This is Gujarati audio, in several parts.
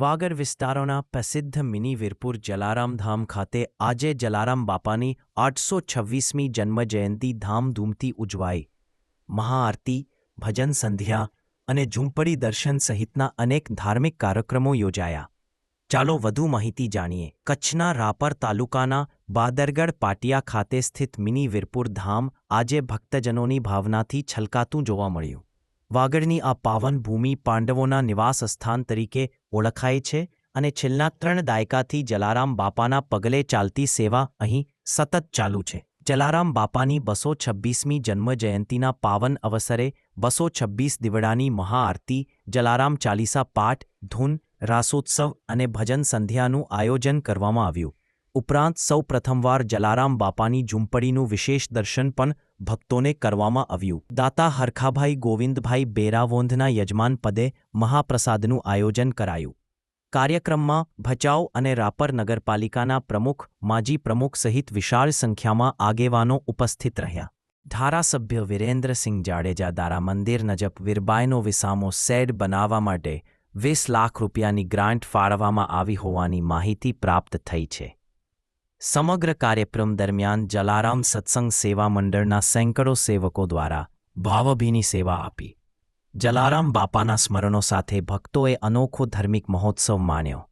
વાગડ વિસ્તારોના પ્રસિદ્ધ મિની વીરપુર જલારામ ધામ ખાતે આજે જલારામ બાપાની 826મી જન્મજયંતિ ધામધૂમથી ઉજવાઈ. મહાઆરતી, ભજન સંધ્યા અને ઝૂંપડી દર્શન સહિતના અનેક ધાર્મિક કાર્યક્રમો યોજાયા. ચાલો વધુ માહિતી જાણીએ. કચ્છના રાપર તાલુકાના બાદરગઢ પાટિયા ખાતે સ્થિત મિની વીરપુર ધામ આજે ભક્તજનોની ભાવનાથી છલકાતું જોવા મળ્યું. વાગડની આ પાવન ભૂમિ પાંડવોના નિવાસ સ્થાન તરીકે ઓળખાય છે અને છેલ્લા 3 દાયકાથી જલારામ બાપાના પગલે ચાલતી સેવા અહીં સતત ચાલુ છે. જલારામ બાપાની 226મી જન્મજયંતિના પાવન અવસરે 226 દિવડાની મહાઆરતી, જલારામ ચાલીસા પાઠ, ધૂન, રાસોત્સવ અને ભજન સંધ્યાનું આયોજન કરવામાં આવ્યું. ઉપરાંત સૌ પ્રથમવાર જલારામ બાપાની ઝૂંપડીનું વિશેષ દર્શન પણ ભક્તોને કરવામાં આવ્યું. દાતા હરખાભાઈ ગોવિંદભાઈ બેરાવોંધના યજમાન પદે મહાપ્રસાદનું આયોજન કરાયું. કાર્યક્રમમાં ભચાઉ અને રાપર નગરપાલિકાના પ્રમુખ, માજી પ્રમુખ સહિત વિશાળ સંખ્યામાં આગેવાનો ઉપસ્થિત રહ્યા. ધારાસભ્ય વિરેન્દ્રસિંહ જાડેજા દ્વારા મંદિર નજપ વીરબાઈનો વિસામો શેડ બનાવવા માટે 20 લાખ રૂપિયાની ગ્રાન્ટ ફાળવવામાં આવી હોવાની માહિતી પ્રાપ્ત થઈ છે. સમગ્ર કાર્યક્રમ દરમિયાન જલારામ સત્સંગ સેવા મંડળના સેંકડો સેવકો દ્વારા ભાવભીની સેવા આપી. જલારામ બાપાના સ્મરણો સાથે ભક્તોએ અનોખો ધાર્મિક મહોત્સવ માણ્યો.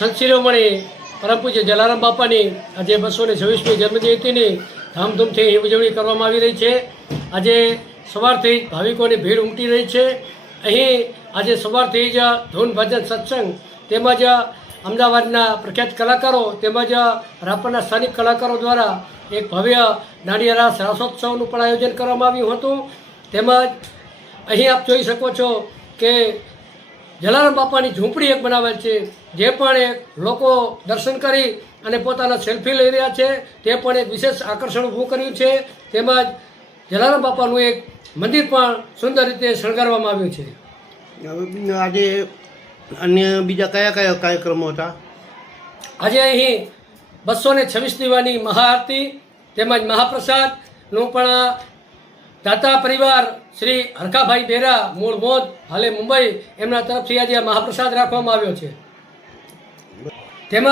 સંત શિરોમણી પરમ પૂજ્ય જલારામ બાપાની આજે 226મી જન્મજયંતિની ધામધૂમથી ઉજવણી કરવામાં આવી રહી છે. આજે સવારથી જ ભાવિકોની ભીડ ઉમટી રહી છે. અહીં આજે સવારથી જ ધૂન, ભજન, સત્સંગ તેમજ અમદાવાદના પ્રખ્યાત કલાકારો તેમજ રાપરના સ્થાનિક કલાકારો દ્વારા એક ભવ્ય દાંડિયા રાસ રાસોત્સવનું પણ આયોજન કરવામાં આવ્યું હતું. તેમજ અહીં આપ જોઈ શકો છો કે જલારામ બાપાની ઝૂંપડી એક બનાવેલ છે, જે પણ એક લોકો દર્શન કરી અને પોતાના સેલ્ફી લઈ રહ્યા છે. તે પણ એક વિશેષ આકર્ષણ ઊભું કર્યું છે. તેમજ જલારામ બાપાનું એક મંદિર પણ સુંદર રીતે શણગારવામાં આવ્યું છે. આજે અન્ય બીજા કયા કયા કાર્યક્રમો હતા? આજે અહીં 226મી વાની મહાઆરતી તેમજ મહાપ્રસાદનું પણ દાતા પરિવાર શ્રી હરખાભાઈ બેરા મૂળ મોદ હાલે મુંબઈ એમના તરફથી આજે આ મહાપ્રસાદ રાખવામાં આવ્યો છે. તેમજ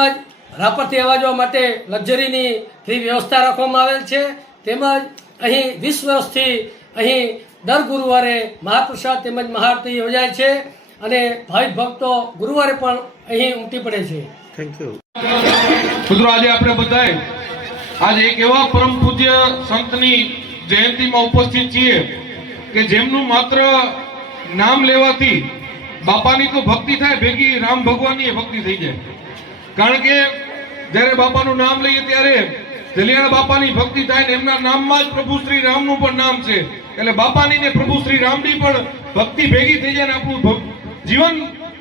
રાપરથી આવવા જવા માટે લક્ઝરીની ફ્રી વ્યવસ્થા રાખવામાં આવેલ છે. તેમજ અહીં 20 વર્ષથી અહીં દર ગુરુવારે મહાપ્રસાદ તેમજ મહાઆરતી યોજાય છે અને ભાવિક ભક્તો ગુરુવારે પણ અહીં ઉમટી પડે છે. Thank you. મિત્રો આજે આપણે બધાએ આજે એક એવા પરમ પૂજ્ય સંતની જયંતિમાં ઉપસ્થિત છીએ કે જેમનું માત્ર નામ લેવાથી બાપાની તો ભક્તિ થાય, ભેગી રામ ભગવાનની ભક્તિ થઈ જાય. કારણ કે જ્યારે બાપાનું નામ લઈએ ત્યારે જલિયાણા બાપાની ભક્તિ થાય ને એમના નામમાં જ પ્રભુ શ્રી રામનું પણ નામ છે. એટલે બાપાની ને પ્રભુ શ્રી રામની પણ ભક્તિ ભેગી થઈ જાય ને આપણું જીવન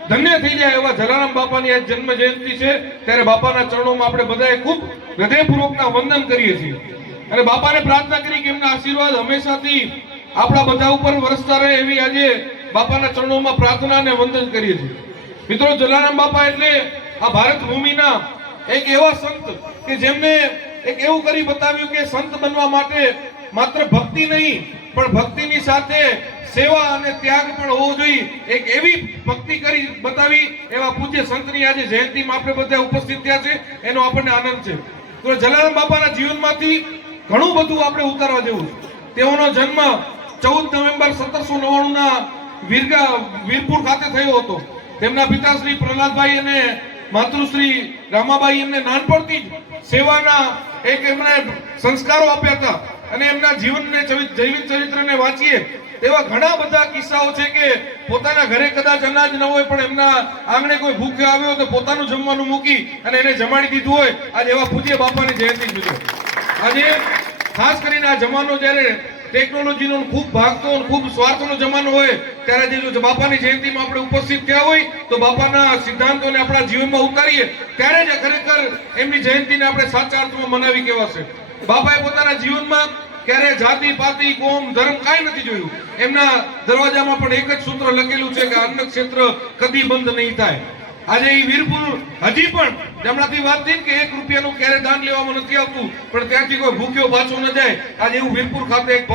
ધન્ય થઈ જાય એવા જલારામ બાપાની આજ જન્મ જયંતિ છે. ત્યારે બાપાના ચરણોમાં આપણે બધાએ ખૂબ હૃદયપૂર્વકના વંદન કરીએ છીએ અને બાપાને પ્રાર્થના કરી કે એમના આશીર્વાદ હંમેશાથી આપણા બધા ઉપર વરસતા રહે એવી આજે બાપાના ચરણોમાં પ્રાર્થના અને વંદન કરીએ છીએ. મિત્રો, જલારામ બાપા એટલે આ ભારત ભૂમિના એક એવા સંત કે જેમને એક એવું કરી બતાવ્યું કે સંત બનવા માટે માત્ર ભક્તિ નહીં પણ ભક્તિની સાથે સેવા અને ત્યાગ પણ હોવો જોઈએ. એક એવી ભક્તિ કરી બતાવી એવા પૂજ્ય સંતની આજે જયંતિમાં આપણે બધા ઉપસ્થિત થયા છે, એનો આપણને આનંદ છે. તો જલારામ બાપાના જીવનમાંથી ઘણું બધું આપણે ઉતારવા જેવું છે. તેઓનો જન્મ 14 નવેમ્બર 1799ના વીરપુર ખાતે થયો હતો. તેમના પિતાશ્રી પ્રહલાદભાઈ અને માતૃશ્રી રામાબાઈ એમને નાનપણથી જ સેવાના એક એમણે સંસ્કારો આપ્યા હતા અને એમના જીવનને જૈવિક ચરિત્રને વાંચીએ તેવા ઘણા બધા કિસ્સાઓ છે કે પોતાના ઘરે કદાચ અનાજ ન હોય પણ એમના આંગણે કોઈ ભૂખ્યો આવ્યો તો પોતાનું જમવાનું મૂકી અને એને જમાડી દીધું હોય. આજે એવા પૂજ્ય બાપાની જયંતિ છે. આજે ખાસ કરીને આ જમાનો જ્યારે ટેકનોલોજીનો ખૂબ ભાગતો ખૂબ સ્વાર્થનો જમાનો હોય ત્યારે જો બાપાની જયંતિમાં આપણે ઉપસ્થિત થયા હોય તો બાપાના સિદ્ધાંતોને આપણા જીવનમાં ઉતારીએ ત્યારે જ ખરેખર એમની જયંતિને આપણે સાચા અર્થમાં મનાવી કહેવાશે. બાપાએ પોતાના જીવનમાં ક્યારે જાતિ પાતિ કોમ ધર્મ કાંઈ નથી જોયું. એમના દરવાજામાં પણ એક જ સૂત્ર લખેલું છે કે અન્ન ક્ષેત્ર કદી બંધ નહીં થાય. આજે એ વીરપુર હજી પણ હમણાંથી વાત થઈ કે 1 રૂપિયાનું ક્યારે દાન લેવામાં નથી આવતું પણ ત્યાંથી કોઈ ભૂખ્યો પાછો ન જાય. આજે એવું વીરપુર ખાતે